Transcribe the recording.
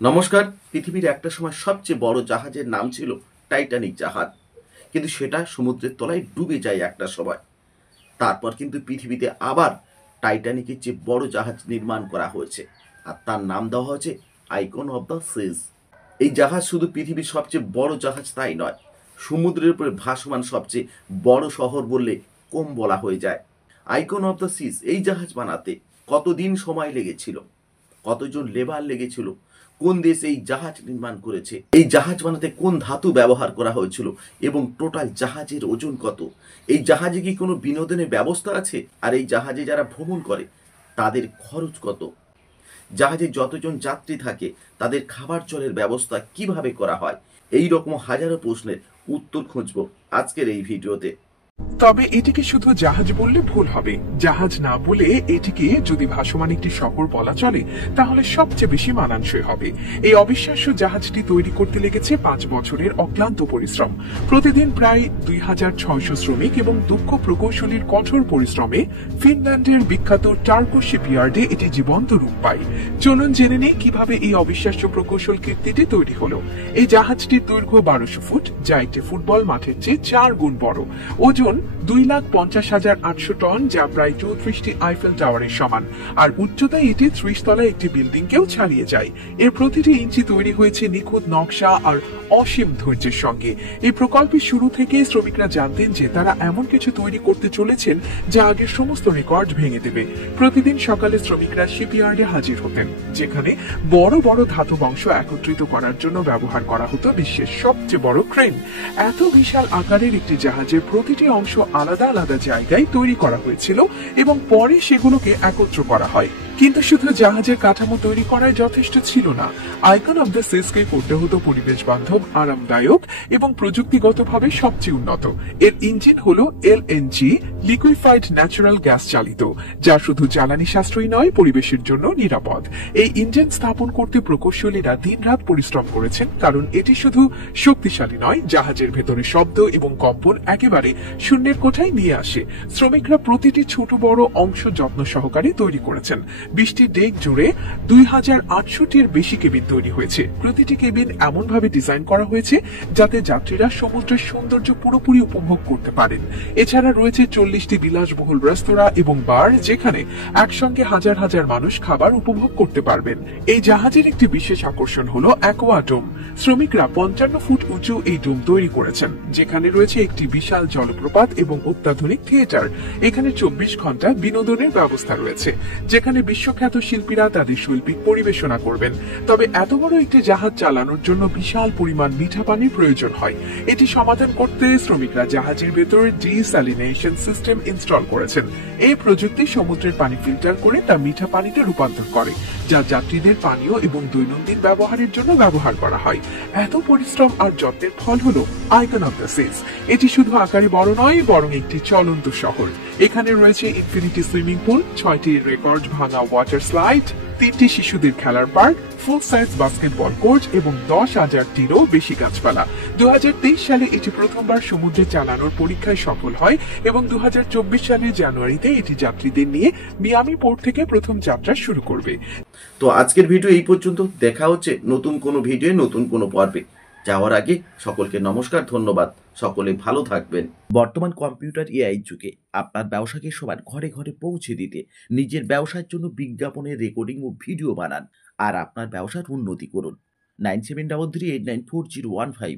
নমস্কার। পৃথিবীর একটা সময় সবচেয়ে বড় জাহাজের নাম ছিল টাইটানিক জাহাজ। কিন্তু সেটা সমুদ্রের তলায় ডুবে যায় একটা সময়। তারপর কিন্তু পৃথিবীতে আবার টাইটানিকের চেয়ে বড় জাহাজ নির্মাণ করা হয়েছে। আর তার নাম দেওয়া হয়েছে আইকন অফ দ্য সিজ। এই জাহাজ শুধু পৃথিবীর সবচেয়ে বড় জাহাজ তাই নয়, সমুদ্রের উপরে ভাসমান সবচেয়ে বড় শহর বললে কম বলা হয়ে যায়। আইকন অফ দ্য সিজ এই জাহাজ বানাতে কতদিন সময় লেগেছিল, কতজন লেবার লেগেছিল, কোন দেশ এই জাহাজ নির্মাণ করেছে, এই জাহাজ বানাতে কোন ধাতু ব্যবহার করা হয়েছিল এবং টোটাল জাহাজের ওজন কত, এই জাহাজে কি কোনো বিনোদনের ব্যবস্থা আছে, আর এই জাহাজে যারা ভ্রমণ করে তাদের খরচ কত, জাহাজে যতজন যাত্রী থাকে তাদের খাবার জলের ব্যবস্থা কিভাবে করা হয়, এই রকম হাজারো প্রশ্নের উত্তর খুঁজব আজকের এই ভিডিওতে। তবে এটিকে শুধু জাহাজ বললে ভুল হবে। জাহাজ না বলে এটিকে যদি ভাসমান একটি শহর বলা চলে তাহলে সবচেয়ে বেশি মানানসই হবে। এই অবিশ্বাস্য জাহাজটি তৈরি করতে লেগেছে 5 বছরের অক্লান্ত পরিশ্রম। প্রতিদিন প্রায় 2600 শ্রমিক এবং দক্ষ প্রকৌশলীর কঠোর পরিশ্রমে ফিনল্যান্ডের বিখ্যাত টার্কো শিপইয়ার্ডে এটি জীবন্ত রূপ পায়। চলুন জেনে নেই কিভাবে এই অবিশ্বাস্য প্রকৌশল কীর্তিটি তৈরি হলো। এই জাহাজটির দৈর্ঘ্য 1200 ফুট, যা একটি ফুটবল মাঠের চেয়ে 4 গুণ বড়। ওজন 2,50,800 টন, যা প্রায় 34টি আইফেল টাওয়ারের সমান। আর উচ্চতায় এটি 30 তলায় একটি বিল্ডিংকেও ছাড়িয়ে যায়। এর প্রতিটি ইঞ্চি তৈরি হয়েছে নিখুঁত নকশা আর অসীম ধৈর্যের সঙ্গে। এই প্রকল্পের শুরু থেকে শ্রমিকরা জানতেন যে তারা এমন কিছু তৈরি করতে চলেছেন যা আগের সমস্ত রেকর্ড ভেঙে দেবে। প্রতিদিন সকালে শ্রমিকরা শিপইয়ার্ডে হাজির হতেন, যেখানে বড় বড় ধাতব অংশ একত্রিত করার জন্য ব্যবহার করা হতো বিশ্বের সবচেয়ে বড় ক্রেন। এত বিশাল আকারের একটি জাহাজের প্রতিটি অংশ আলাদা আলাদা জায়গায় তৈরি করা হয়েছিল এবং পরে সেগুলোকে একত্র করা হয়। কিন্তু শুধু জাহাজের কাঠামো তৈরি করাই যথেষ্ট ছিল না। আইকন অফ দ্য সিজকে করতে হতো পরিবেশ বান্ধব, আরামদায়ক এবং প্রযুক্তিগতভাবে সবচেয়ে উন্নত। এর ইঞ্জিন হলো এলএনজি, লিকুইফাইড ন্যাচারাল গ্যাস চালিত, যা শুধু জ্বালানি সাশ্রয়ী নয়, পরিবেশের জন্য নিরাপদ। এই ইঞ্জিন স্থাপন করতে প্রকৌশলীরা দিনরাত পরিশ্রম করেছেন, কারণ এটি শুধু শক্তিশালী নয়, জাহাজের ভেতরে শব্দ এবং কম্পন একেবারে শূন্যের কোঠায় নিয়ে আসে। শ্রমিকরা প্রতিটি ছোট বড় অংশ যত্ন সহকারে তৈরি করেছেন। 20টি ডেক জুড়ে 2800টির বেশি কেবিন তৈরি হয়েছে। প্রতিটি কেবিন এমনভাবে ডিজাইন করা হয়েছে যাতে যাত্রীরা সমুদ্রের সৌন্দর্য পুরোপুরি উপভোগ করতে পারেন। এছাড়া রয়েছে 40টি বিলাসবহুল রেস্তোরাঁ এবং বার, যেখানে একসঙ্গে হাজার হাজার মানুষ খাবার উপভোগ করতে পারবেন। এই জাহাজের একটি বিশেষ আকর্ষণ হলো অ্যাকোয়া ডোম। শ্রমিকরা 55 ফুট উঁচু এই ডোম তৈরি করেছেন, যেখানে রয়েছে একটি বিশাল জলপ্রপাত এবং অত্যাধুনিক থিয়েটার। এখানে 24 ঘন্টা বিনোদনের ব্যবস্থা রয়েছে, যেখানে বিশ্বখ্যাত শিল্পীরা তাদের শৈল্পিক পরিবেশনা করবেন। তবে এত বড় একটি জাহাজ চালানোর জন্য বিশাল পরিমাণ মিঠা পানির প্রয়োজন হয়। এটি সমাধান করতে শ্রমিকরা জাহাজের ভেতরে ডিস্যালিনেশন সিস্টেম ইনস্টল করেছেন। এই প্রযুক্তি সমুদ্রের পানি ফিল্টার করে তা মিঠা পানিতে রূপান্তর করে, যা যাত্রীদের পানীয় এবং দৈনন্দিন ব্যবহারের জন্য ব্যবহার করা হয়। এত পরিশ্রম আর যত্নের ফল হলো আইকন অফ দ্য সিজ। এটি শুধু আকারে বড় নয়, বরং একটি চলন্ত শহর। এখানে রয়েছে ইনফিনিটি সুইমিং পুল, 6টি রেকর্ড ভাঙা ওয়াটার স্লাইড, 3টি শিশুদের খেলার পার্ক, ফুল সাইজ বাস্কেটবল কোচ এবং 10,000টিরও বেশি গাছপালা। 2023 সালে এটি প্রথমবার সমুদ্রে চালানোর পরীক্ষায় সফল হয় এবং 2024 সালের জানুয়ারিতে এটি যাত্রীদের নিয়ে মিয়ামি পোর্ট থেকে প্রথম যাত্রা শুরু করবে। তো আজকের ভিডিও এই পর্যন্ত। দেখা হচ্ছে নতুন কোনো ভিডিও, নতুন কোনো পর্বে। যাওয়ার আগে সকলকে নমস্কার, ধন্যবাদ। সকলে ভালো থাকবেন। বর্তমান কম্পিউটার এআই যুগে আপনার ব্যবসাকে সবার ঘরে ঘরে পৌঁছে দিতে নিজের ব্যবসার জন্য বিজ্ঞাপনের রেকর্ডিং ও ভিডিও বানান আর আপনার ব্যবসার উন্নতি করুন। 9733894015